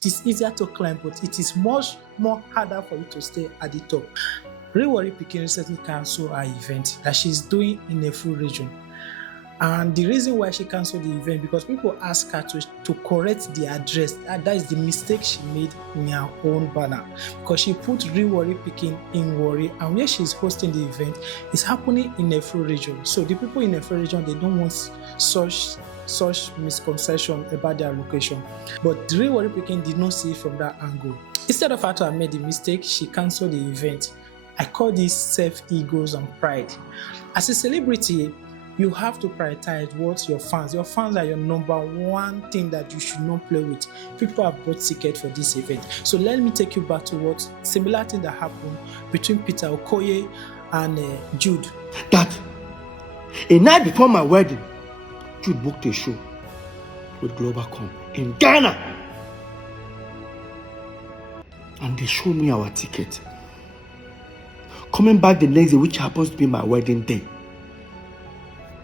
It is easier to climb, but it is much more harder for you to stay at the top. Warri Pikin recently cancelled her event that she's doing in a full region. And the reason why she cancelled the event because people asked her to correct the address. That is the mistake she made in her own banner. Because she put Warri Pikin in Warri, and where she's hosting the event is happening in a full region. So the people in a full region, they don't want such misconception about their location. But Warri Pikin did not see it from that angle. Instead of her to have made the mistake, she cancelled the event. I call this self-egos and pride. As a celebrity, you have to prioritize what your fans are your number one thing that you should not play with. People have bought tickets for this event. So let me take you back to what similar thing that happened between Peter Okoye and Jude. That a night before my wedding, Jude booked a show with Globalcom in Ghana. And they showed me our ticket. Coming back the next day, which happens to be my wedding day,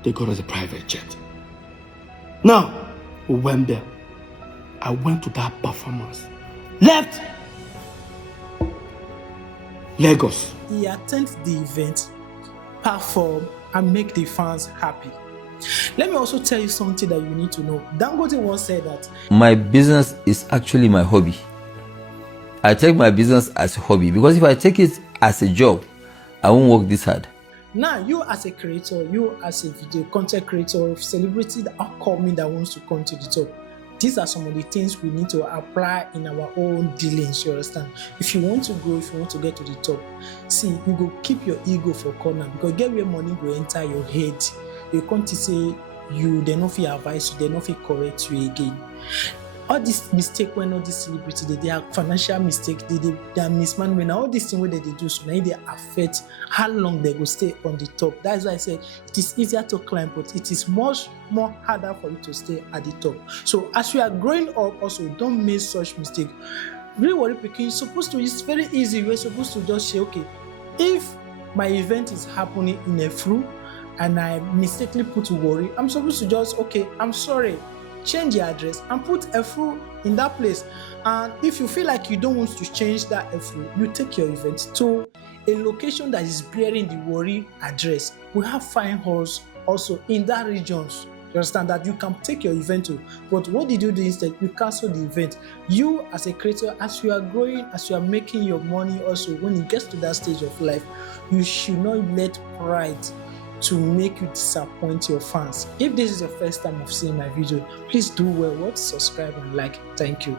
they got us a private jet. Now, we went there. I went to that performance. Left Lagos. He attends the event, perform, and make the fans happy. Let me also tell you something that you need to know. Dangote once said that my business is actually my hobby. I take my business as a hobby because if I take it as a job, I won't work this hard. Now, you as a creator, you as a video content creator, celebrity that are coming that wants to come to the top, these are some of the things we need to apply in our own dealings, you understand? If you want to grow, if you want to get to the top, see, you go keep your ego for corner because get where money go enter your head. You can't say you, they not feel advice you, they not feel correct you again. All this mistake when all these celebrities they are financial mistake, they are mismanagement, all these things where they do so now they affect how long they go stay on the top. That's why I said it is easier to climb, but it is much more harder for you to stay at the top. So as you are growing up, also don't make such mistake. Warri Pikin supposed to, it's very easy. We're supposed to just say, okay, if my event is happening in a flu and I mistakenly put Warri, I'm supposed to just, okay, I'm sorry, change the address and put a FU in that place. And if you feel like you don't want to change that FU, you take your event to a location that is bearing the Warri address. We have fine halls also in that region. You understand that you can take your event to. But what did you do instead? You cancel the event. You as a creator, as you are growing, as you are making your money also, when it gets to that stage of life, you should not let pride to make you disappoint your fans. If this is your first time of seeing my video, please do well, subscribe and like. Thank you.